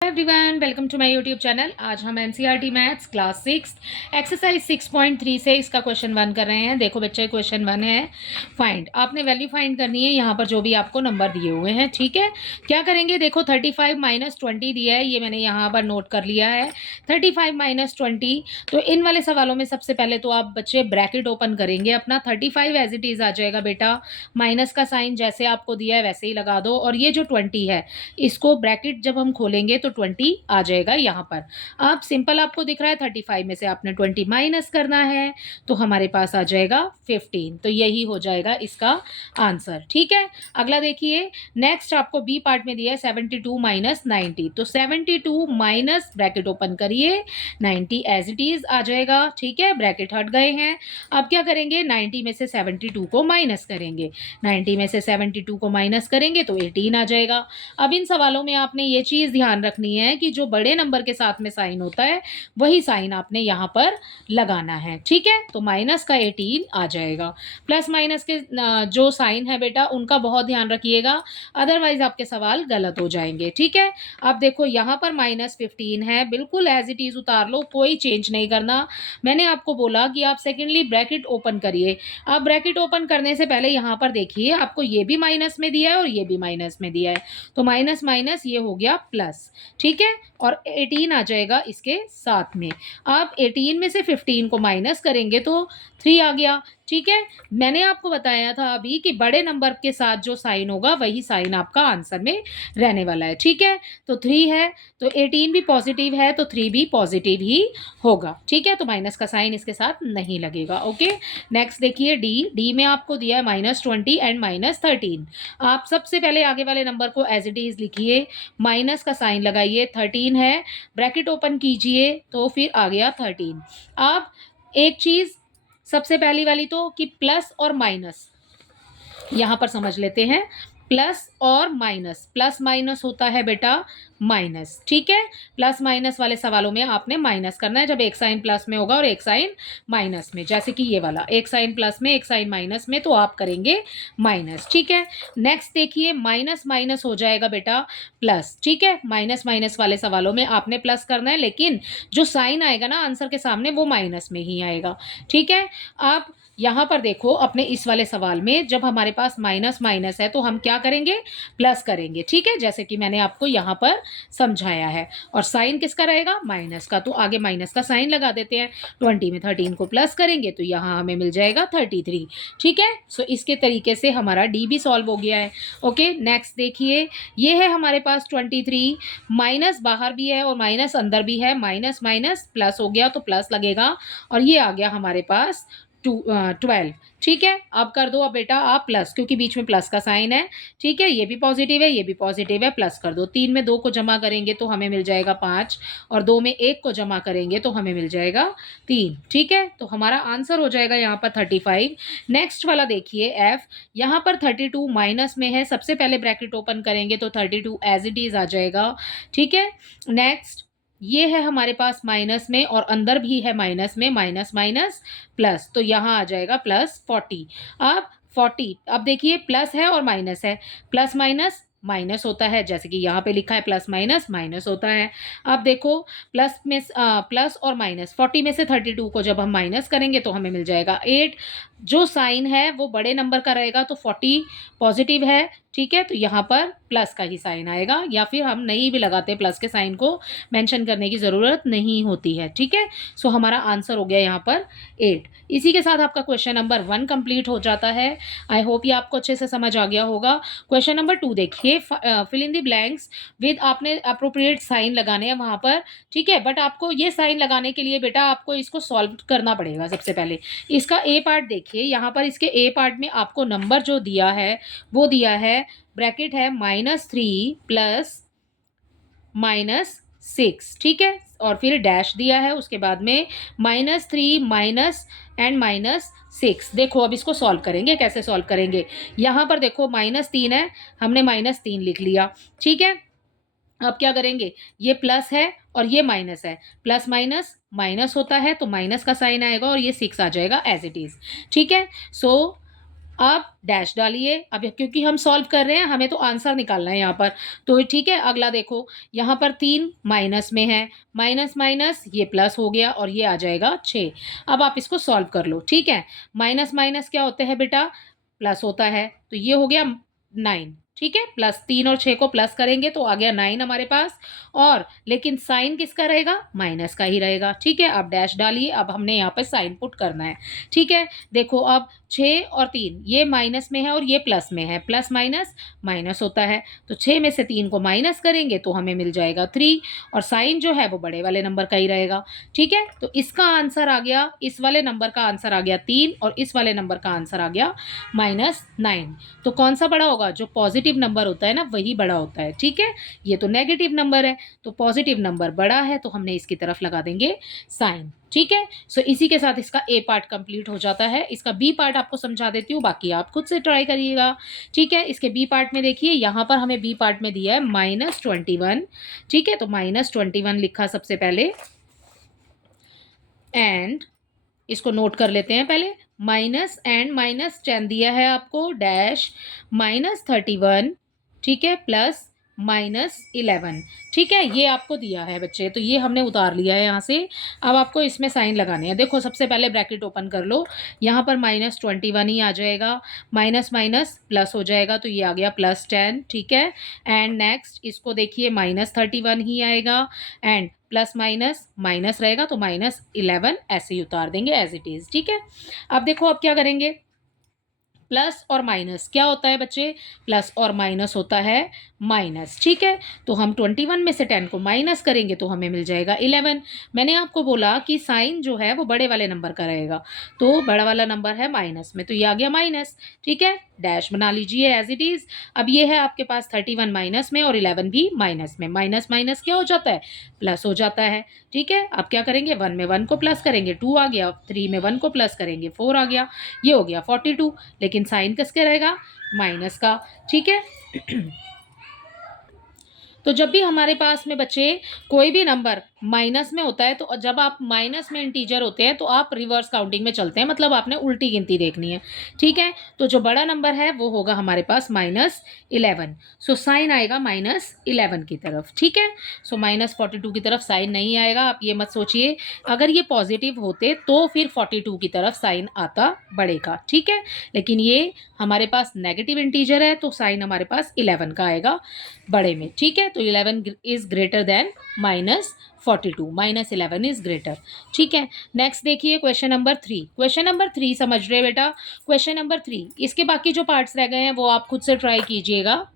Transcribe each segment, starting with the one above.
Everyone, welcome to my YouTube channel. आज हम NCERT maths class 6 exercise 6.3 से इसका क्वेश्चन 1 कर रहे हैं। देखो बच्चे, क्वेश्चन 1 है फाइंड। आपने वैल्यू फाइंड करनी है यहाँ पर जो भी आपको नंबर दिए हुए हैं। ठीक है, क्या करेंगे? देखो 35 माइनस 20 दिया है, ये मैंने यहाँ पर नोट कर लिया है। 35 माइनस 20, तो इन वाले सवालों में सबसे पहले तो आप बच्चे ब्रैकेट ओपन करेंगे अपना। 35 एज इट इज आ जाएगा बेटा, माइनस का साइन जैसे आपको दिया है वैसे ही लगा दो, और ये जो 20 है इसको ब्रैकेट जब हम खोलेंगे तो 20 आ जाएगा यहाँ पर। अब सिंपल आपको दिख रहा है 35 में से आपने 20 माइनस करना है तो हमारे पास आ जाएगा 15। तो यही हो जाएगा इसका आंसर। ठीक है, अगला देखिए। नेक्स्ट आपको बी पार्ट में दिया है 72 माइनस 90, तो 72 माइनस ब्रैकेट ओपन करिए 90 एज इट इज आ जाएगा। ठीक है, ब्रैकेट हट गए हैं। अब क्या करेंगे? 90 में से 72 को माइनस करेंगे। 90 में से 72 को माइनस करेंगे तो 18 आ जाएगा। अब इन सवालों में आपने ये चीज़ ध्यान रखनी है कि जो बड़े नंबर के साथ में साइन होता है वही साइन आपने यहाँ पर लगाना है। ठीक है, तो माइनस का 18 आ जाएगा। प्लस माइनस के जो साइन है बेटा उनका बहुत ध्यान रखिएगा, अदरवाइज आपके सवाल गलत हो जाएंगे। ठीक है, अब देखो यहाँ पर माइनस 15 है, बिल्कुल एज इट इज उतार लो, कोई चेंज नहीं करना। मैंने आपको बोला कि आप सेकेंडली ब्रैकेट ओपन करिए। अब ब्रैकेट ओपन करने से पहले यहाँ पर देखिए, आपको ये भी माइनस में दिया है और ये भी माइनस में दिया है, तो माइनस माइनस ये हो गया प्लस। ठीक है, और 18 आ जाएगा इसके साथ में। अब 18 में से 15 को माइनस करेंगे तो 3 आ गया। ठीक है, मैंने आपको बताया था अभी कि बड़े नंबर के साथ जो साइन होगा वही साइन आपका आंसर में रहने वाला है। ठीक है, तो 3 है तो 18 भी पॉजिटिव है तो 3 भी पॉजिटिव ही होगा। ठीक है, तो माइनस का साइन इसके साथ नहीं लगेगा। ओके, नेक्स्ट देखिए डी। डी में आपको दिया है -20 एंड -13। आप सबसे पहले आगे वाले नंबर को एज इट इज लिखिए, माइनस का साइन लगाइए। 13 है, ब्रैकेट ओपन कीजिए तो फिर आ गया 13। अब एक चीज सबसे पहली वाली तो कि प्लस और माइनस यहां पर समझ लेते हैं। प्लस और माइनस, प्लस माइनस होता है बेटा माइनस। ठीक है, प्लस माइनस वाले सवालों में आपने माइनस करना है जब एक साइन प्लस में होगा और एक साइन माइनस में, जैसे कि ये वाला एक साइन प्लस में एक साइन माइनस में, तो आप करेंगे माइनस। ठीक है, नेक्स्ट देखिए, माइनस माइनस हो जाएगा बेटा प्लस। ठीक है, माइनस माइनस वाले सवालों में आपने प्लस करना है, लेकिन जो साइन आएगा ना आंसर के सामने वो माइनस में ही आएगा। ठीक है, आप यहाँ पर देखो अपने इस वाले सवाल में जब हमारे पास माइनस माइनस है तो हम क्या करेंगे? प्लस करेंगे। ठीक है, जैसे कि मैंने आपको यहाँ पर समझाया है। और साइन किसका रहेगा? माइनस का, तो आगे माइनस का साइन लगा देते हैं। 20 में 13 को प्लस करेंगे तो यहाँ हमें मिल जाएगा 33। ठीक है, सो इसके तरीके से हमारा डी भी सॉल्व हो गया है। ओके, नेक्स्ट देखिए, ये है हमारे पास 23, माइनस बाहर भी है और माइनस अंदर भी है, माइनस माइनस प्लस हो गया तो प्लस लगेगा, और ये आ गया हमारे पास 12। ठीक है, अब कर दो अब बेटा आप प्लस, क्योंकि बीच में प्लस का साइन है। ठीक है, ये भी पॉजिटिव है ये भी पॉजिटिव है, प्लस कर दो। 3 में 2 को जमा करेंगे तो हमें मिल जाएगा 5, और 2 में 1 को जमा करेंगे तो हमें मिल जाएगा 3। ठीक है, तो हमारा आंसर हो जाएगा यहाँ पर 35। नेक्स्ट वाला देखिए एफ, यहाँ पर 32 माइनस में है, सबसे पहले ब्रैकेट ओपन करेंगे तो 32 एज इट इज आ जाएगा। ठीक है, नेक्स्ट ये है हमारे पास माइनस में और अंदर भी है माइनस में, माइनस माइनस प्लस, तो यहाँ आ जाएगा +40। अब 40, अब देखिए प्लस है और माइनस है, प्लस माइनस माइनस होता है, जैसे कि यहाँ पे लिखा है प्लस माइनस माइनस होता है। अब देखो प्लस में प्लस और माइनस, 40 में से 32 को जब हम माइनस करेंगे तो हमें मिल जाएगा 8। जो साइन है वो बड़े नंबर का रहेगा तो 40 पॉजिटिव है। ठीक है, तो यहाँ पर प्लस का ही साइन आएगा, या फिर हम नहीं भी लगाते, प्लस के साइन को मेंशन करने की ज़रूरत नहीं होती है। ठीक है, सो हमारा आंसर हो गया यहाँ पर 8। इसी के साथ आपका क्वेश्चन नंबर 1 कंप्लीट हो जाता है। आई होप ये आपको अच्छे से समझ आ गया होगा। क्वेश्चन नंबर 2 देखिए, fill in the blanks with, आपने अप्रोप्रिएट साइन लगाने हैं वहाँ पर। ठीक है, बट आपको ये साइन लगाने के लिए बेटा आपको इसको सॉल्व करना पड़ेगा। सबसे पहले इसका ए पार्ट देखिए, यहाँ पर इसके ए पार्ट में आपको नंबर जो दिया है वो दिया है, ब्रैकेट है -3 प्लस -6। ठीक है, और फिर डैश दिया है, उसके बाद में -3 माइनस एंड -6। देखो अब इसको सॉल्व करेंगे, कैसे सॉल्व करेंगे? यहाँ पर देखो -3 है, हमने -3 लिख लिया। ठीक है, अब क्या करेंगे? ये प्लस है और ये माइनस है, प्लस माइनस माइनस होता है तो माइनस का साइन आएगा और ये 6 आ जाएगा एज इट इज। ठीक है, सो अब डैश डालिए। अब क्योंकि हम सॉल्व कर रहे हैं, हमें तो आंसर निकालना है यहाँ पर, तो ठीक है। अगला देखो, यहाँ पर 3 माइनस में है, माइनस माइनस ये प्लस हो गया और ये आ जाएगा 6। अब आप इसको सॉल्व कर लो, ठीक है। माइनस माइनस क्या होते हैं बेटा, प्लस होता है, तो ये हो गया 9, ठीक है। प्लस 3 और 6 को प्लस करेंगे तो आ गया 9 हमारे पास, और लेकिन साइन किसका रहेगा, माइनस का ही रहेगा, ठीक है। अब डैश डालिए, अब हमने यहाँ पे साइन पुट करना है, ठीक है। देखो अब 6 और 3 ये माइनस में है और ये प्लस में है, प्लस माइनस माइनस होता है, तो 6 में से 3 को माइनस करेंगे तो हमें मिल जाएगा 3, और साइन जो है वो बड़े वाले नंबर का ही रहेगा, ठीक है। तो इसका आंसर आ गया, इस वाले नंबर का आंसर आ गया 3 और इस वाले नंबर का आंसर आ गया -9। तो कौन सा बड़ा होगा, जो पॉजिटिव नंबर होता है ना वही बड़ा होता है, ठीक है। ये तो नेगेटिव नंबर है, तो पॉजिटिव नंबर बड़ा है तो हमने इसकी तरफ लगा देंगे साइन, ठीक है। सो इसी के साथ इसका ए पार्ट कंप्लीट हो जाता है। इसका बी पार्ट आपको समझा देती हूँ, बाकी आप खुद से ट्राई करिएगा, ठीक है। इसके बी पार्ट में देखिए, यहाँ पर हमें बी पार्ट में दिया है -21, ठीक है। तो -21 लिखा सबसे पहले, एंड इसको नोट कर लेते हैं पहले, माइनस एंड -10 दिया है आपको, डैश -31, ठीक है, प्लस -11, ठीक है। ये आपको दिया है बच्चे, तो ये हमने उतार लिया है यहाँ से। अब आपको इसमें साइन लगाने हैं। देखो सबसे पहले ब्रैकेट ओपन कर लो, यहाँ पर -21 ही आ जाएगा, माइनस माइनस प्लस हो जाएगा तो ये आ गया +10, ठीक है। एंड नेक्स्ट इसको देखिए -31 ही आएगा, एंड प्लस माइनस माइनस रहेगा तो -11 ऐसे ही उतार देंगे एज इट इज़, ठीक है। अब देखो अब क्या करेंगे, प्लस और माइनस क्या होता है बच्चे, प्लस और माइनस होता है माइनस, ठीक है। तो हम 21 में से 10 को माइनस करेंगे तो हमें मिल जाएगा 11। मैंने आपको बोला कि साइन जो है वो बड़े वाले नंबर का रहेगा, तो बड़ा वाला नंबर है माइनस में, तो ये आ गया माइनस, ठीक है। डैश बना लीजिए एज इट इज़। अब ये है आपके पास 31 माइनस में और 11 भी माइनस में, माइनस माइनस क्या हो जाता है, प्लस हो जाता है, ठीक है। अब क्या करेंगे, 1 में 1 को प्लस करेंगे 2 आ गया, 3 में 1 को प्लस करेंगे 4 आ गया, ये हो गया 42, लेकिन साइन किसके रहेगा, माइनस का, ठीक है। तो जब भी हमारे पास में बच्चे कोई भी नंबर माइनस में होता है, तो जब आप माइनस में इंटीजर होते हैं तो आप रिवर्स काउंटिंग में चलते हैं, मतलब आपने उल्टी गिनती देखनी है, ठीक है। तो जो बड़ा नंबर है वो होगा हमारे पास -11, सो साइन आएगा -11 की तरफ, ठीक है। सो -42 की तरफ साइन नहीं आएगा, आप ये मत सोचिए। अगर ये पॉजिटिव होते तो फिर 42 की तरफ साइन आता बड़े का, ठीक है। लेकिन ये हमारे पास नेगेटिव इंटीजर है तो साइन हमारे पास 11 का आएगा बड़े में, ठीक है। तो 11 is greater than -42, -11 is greater, ठीक है। नेक्स्ट देखिए क्वेश्चन नंबर 3, क्वेश्चन नंबर 3 समझ रहे बेटा, क्वेश्चन नंबर 3, इसके बाकी जो पार्ट्स रह गए हैं वो आप खुद से ट्राई कीजिएगा।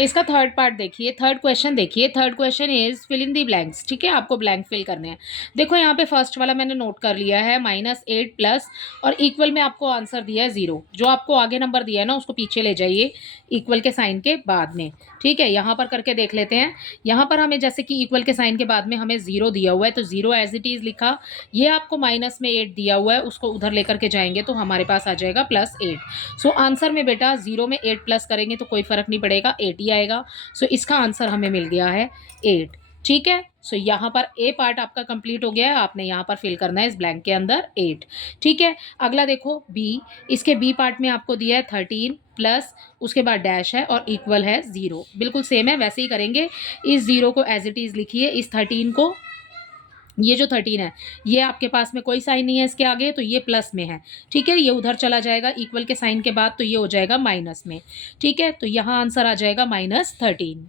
इसका थर्ड पार्ट देखिए, थर्ड क्वेश्चन देखिए, third question is fill in the blanks, ठीक है। आपको ब्लैंक फिल करने हैं। देखो यहाँ पे फर्स्ट वाला मैंने नोट कर लिया है, -8 प्लस और इक्वल में आपको आंसर दिया है 0। जो आपको आगे नंबर दिया है ना उसको पीछे ले जाइए इक्वल के साइन के बाद में, ठीक है। यहाँ पर करके देख लेते हैं। यहाँ पर हमें जैसे कि इक्वल के साइन के बाद में हमें 0 दिया हुआ है तो 0 एज इट इज़ लिखा। ये आपको माइनस में 8 दिया हुआ है, उसको उधर लेकर के जाएंगे तो हमारे पास आ जाएगा +8। सो आंसर में बेटा 0 में 8 प्लस करेंगे तो कोई फर्क नहीं पड़ेगा, 8 ही आएगा। सो इसका आंसर हमें मिल गया है 8, ठीक है। सो यहाँ पर ए पार्ट आपका कंप्लीट हो गया है, आपने यहाँ पर फिल करना है इस ब्लैंक के अंदर 8, ठीक है। अगला देखो बी, इसके बी पार्ट में आपको दिया है 13 प्लस उसके बाद डैश है और इक्वल है 0, बिल्कुल सेम है वैसे ही करेंगे। इस 0 को एज इट इज़ लिखिए, इस 13 को, ये जो 13 है ये आपके पास में कोई साइन नहीं है इसके आगे तो ये प्लस में है, ठीक है। ये उधर चला जाएगा इक्वल के साइन के बाद तो ये हो जाएगा माइनस में, ठीक है। तो यहाँ आंसर आ जाएगा -13।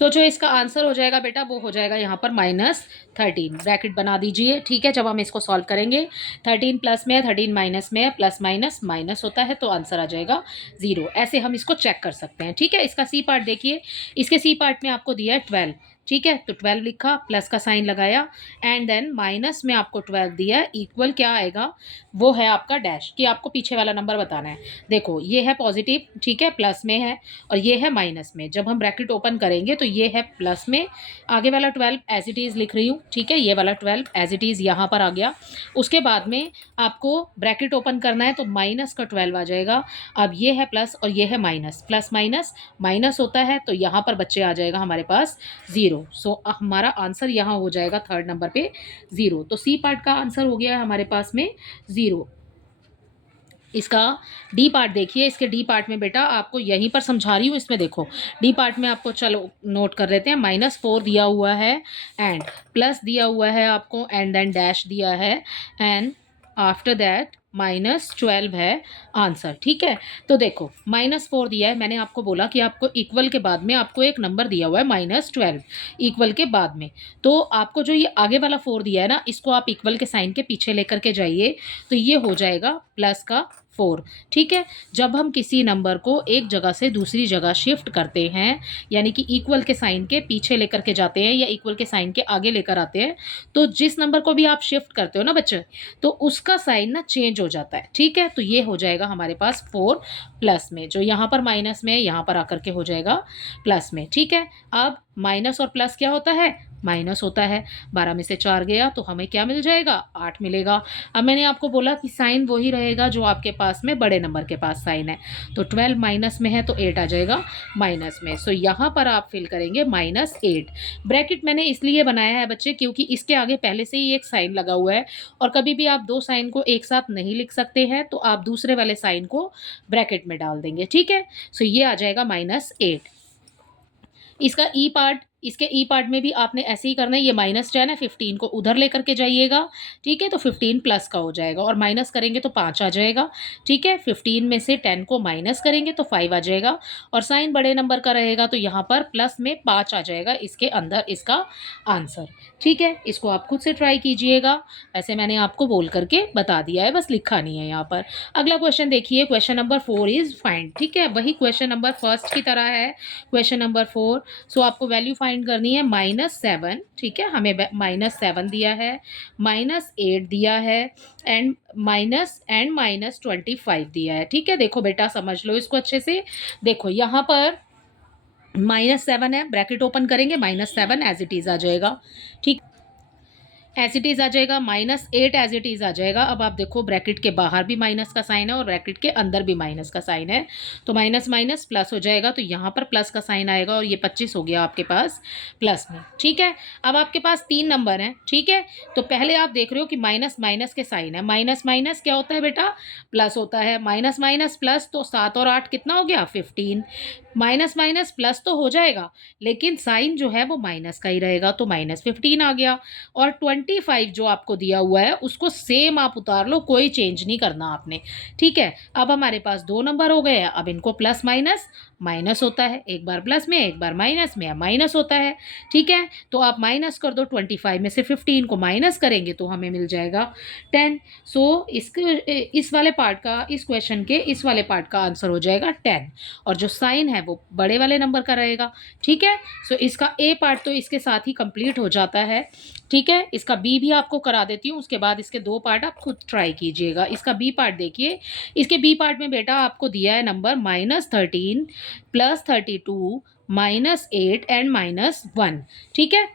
तो जो इसका आंसर हो जाएगा बेटा वो हो जाएगा यहाँ पर -13, ब्रैकेट बना दीजिए, ठीक है। जब हम इसको सॉल्व करेंगे 13 प्लस में है, 13 माइनस में है, प्लस माइनस माइनस होता है तो आंसर आ जाएगा 0। ऐसे हम इसको चेक कर सकते हैं, ठीक है। इसका सी पार्ट देखिए, इसके सी पार्ट में आपको दिया है 12, ठीक है। तो 12 लिखा, प्लस का साइन लगाया एंड देन माइनस में आपको 12 दिया, इक्वल क्या आएगा वो है आपका डैश, कि आपको पीछे वाला नंबर बताना है। देखो ये है पॉजिटिव, ठीक है, प्लस में है और ये है माइनस में। जब हम ब्रैकेट ओपन करेंगे तो ये है प्लस में, आगे वाला 12 एज इट इज़ लिख रही हूँ, ठीक है। ये वाला 12 एज इट इज़ यहाँ पर आ गया। उसके बाद में आपको ब्रैकेट ओपन करना है तो माइनस का 12 आ जाएगा। अब ये है प्लस और ये है माइनस, प्लस माइनस माइनस होता है तो यहाँ पर बच्चे आ जाएगा हमारे पास 0। सो हमारा आंसर यहाँ हो जाएगा थर्ड नंबर पे 0। तो सी पार्ट का आंसर हो गया है हमारे पास में 0। इसका डी पार्ट देखिए, इसके डी पार्ट में बेटा आपको यहीं पर समझा रही हूँ, इसमें देखो डी पार्ट में आपको चलो नोट कर लेते हैं। -4 दिया हुआ है एंड प्लस दिया हुआ है आपको एंड देन डैश दिया है एंड आफ्टर दैट -12 है आंसर। ठीक है, तो देखो -4 दिया है, मैंने आपको बोला कि आपको इक्वल के बाद में आपको एक नंबर दिया हुआ है -12 इक्वल के बाद में। तो आपको जो ये आगे वाला 4 दिया है ना, इसको आप इक्वल के साइन के पीछे लेकर के जाइए, तो ये हो जाएगा प्लस का 4। ठीक है, जब हम किसी नंबर को एक जगह से दूसरी जगह शिफ्ट करते हैं, यानी कि इक्वल के साइन के पीछे लेकर के जाते हैं या इक्वल के साइन के आगे लेकर आते हैं, तो जिस नंबर को भी आप शिफ्ट करते हो ना बच्चे, तो उसका साइन ना चेंज हो जाता है। ठीक है, तो ये हो जाएगा हमारे पास 4 प्लस में, जो यहाँ पर माइनस में है यहाँ पर आकर के हो जाएगा प्लस में। ठीक है, अब माइनस और प्लस क्या होता है, माइनस होता है। 12 में से 4 गया तो हमें क्या मिल जाएगा, 8 मिलेगा। अब मैंने आपको बोला कि साइन वही रहेगा जो आपके पास में बड़े नंबर के पास साइन है, तो 12 माइनस में है तो 8 आ जाएगा माइनस में। सो यहाँ पर आप फिल करेंगे -8। ब्रैकेट मैंने इसलिए बनाया है बच्चे क्योंकि इसके आगे पहले से ही एक साइन लगा हुआ है, और कभी भी आप दो साइन को एक साथ नहीं लिख सकते हैं, तो आप दूसरे वाले साइन को ब्रैकेट में डाल देंगे। ठीक है, सो ये आ जाएगा -8। इसका ई पार्ट, इसके ई पार्ट में भी आपने ऐसे ही करना है। ये -10 है, 15 को उधर लेकर के जाइएगा। ठीक है, तो 15 प्लस का हो जाएगा और माइनस करेंगे तो 5 आ जाएगा। ठीक है, 15 में से 10 को माइनस करेंगे तो 5 आ जाएगा, और साइन बड़े नंबर का रहेगा तो यहाँ पर प्लस में 5 आ जाएगा इसके अंदर इसका आंसर। ठीक है, इसको आप खुद से ट्राई कीजिएगा, ऐसे मैंने आपको बोल करके बता दिया है, बस लिखा नहीं है यहाँ पर। अगला क्वेश्चन देखिए, क्वेश्चन नंबर 4 इज फाइंड। ठीक है, वही क्वेश्चन नंबर फर्स्ट की तरह है क्वेश्चन नंबर 4। सो आपको वैल्यू फाइंड करनी है -7। ठीक है, हमें -7 दिया है, -8 दिया है एंड -25 दिया है। ठीक है, देखो बेटा समझ लो इसको अच्छे से। देखो यहाँ पर -7 है, ब्रैकेट ओपन करेंगे, -7 एज इट इज़ आ जाएगा। ठीक, एज इट इज़ आ जाएगा, -8 एज इट इज़ आ जाएगा। अब आप देखो ब्रैकेट के बाहर भी माइनस का साइन है और ब्रैकेट के अंदर भी माइनस का साइन है, तो माइनस माइनस प्लस हो जाएगा, तो यहाँ पर प्लस का साइन आएगा और ये 25 हो गया आपके पास प्लस में। ठीक है, अब आपके पास 3 नंबर हैं। ठीक है, तो पहले आप देख रहे हो कि माइनस माइनस के साइन है, माइनस माइनस क्या होता है बेटा, प्लस होता है। माइनस माइनस प्लस, तो 7 और 8 कितना हो गया, 15। माइनस माइनस प्लस तो हो जाएगा, लेकिन साइन जो है वो माइनस का ही रहेगा, तो -15 आ गया। और 25 जो आपको दिया हुआ है उसको सेम आप उतार लो, कोई चेंज नहीं करना आपने। ठीक है, अब हमारे पास 2 नंबर हो गए हैं, अब इनको प्लस माइनस माइनस होता है, एक बार प्लस में एक बार माइनस में, माइनस होता है। ठीक है, तो आप माइनस कर दो, 25 में से 15 को माइनस करेंगे तो हमें मिल जाएगा 10। सो इस वाले पार्ट का, इस क्वेश्चन के इस वाले पार्ट का आंसर हो जाएगा 10, और जो साइन है वो बड़े वाले नंबर का रहेगा। ठीक है, सो इसका ए पार्ट तो इसके साथ ही कंप्लीट हो जाता है। ठीक है, इसका बी भी आपको करा देती हूँ, उसके बाद इसके 2 पार्ट आप खुद ट्राई कीजिएगा। इसका बी पार्ट देखिए, इसके बी पार्ट में बेटा आपको दिया है नंबर -13 +32 -8 एंड -1। ठीक है,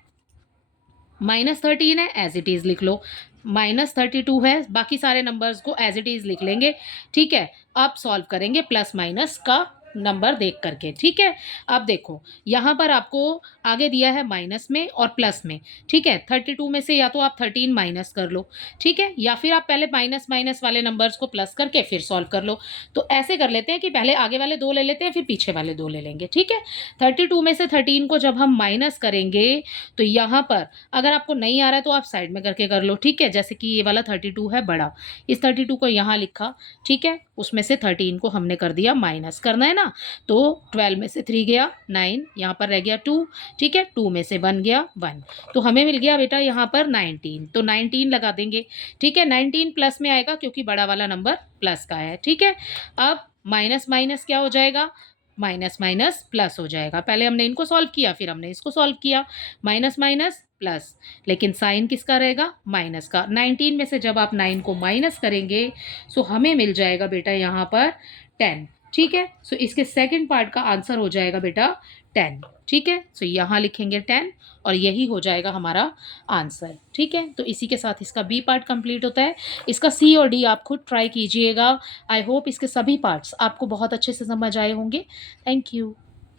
-13 है एज इट इज़ लिख लो, -32 है, बाकी सारे नंबर्स को एज इट इज़ लिख लेंगे। ठीक है, अब सॉल्व करेंगे प्लस माइनस का नंबर देख करके। ठीक है, अब देखो यहाँ पर आपको आगे दिया है माइनस में और प्लस में। ठीक है, 32 में से या तो आप 13 माइनस कर लो, ठीक है, या फिर आप पहले माइनस माइनस वाले नंबर्स को प्लस करके फिर सॉल्व कर लो। तो ऐसे कर लेते हैं कि पहले आगे वाले 2 ले लेते हैं, फिर पीछे वाले 2 ले लेंगे। ठीक है, 32 में से 13 को जब हम माइनस करेंगे तो यहाँ पर अगर आपको नहीं आ रहा है तो आप साइड में करके कर लो। ठीक है, जैसे कि ये वाला 32 है बड़ा, इस 32 को यहाँ लिखा। ठीक है, उसमें से 13 को हमने कर दिया माइनस, करना है ना, तो 12 में से 3 गया 9, यहाँ पर रह गया 2। ठीक है, 2 में से 1 गया 1, तो हमें मिल गया बेटा यहाँ पर 19, तो 19 लगा देंगे। ठीक है, 19 प्लस में आएगा क्योंकि बड़ा वाला नंबर प्लस का है। ठीक है, अब माइनस माइनस क्या हो जाएगा, माइनस माइनस प्लस हो जाएगा। पहले हमने इनको सॉल्व किया, फिर हमने इसको सॉल्व किया, माइनस माइनस प्लस, लेकिन साइन किसका रहेगा, माइनस का। 19 में से जब आप 9 को माइनस करेंगे सो हमें मिल जाएगा बेटा यहाँ पर 10। ठीक है, सो इसके सेकंड पार्ट का आंसर हो जाएगा बेटा 10। ठीक है, सो यहाँ लिखेंगे 10 और यही हो जाएगा हमारा आंसर। ठीक है, तो इसी के साथ इसका बी पार्ट कंप्लीट होता है। इसका सी और डी आप खुद ट्राई कीजिएगा। आई होप इसके सभी पार्ट्स आपको बहुत अच्छे से समझ आए होंगे। Thank you.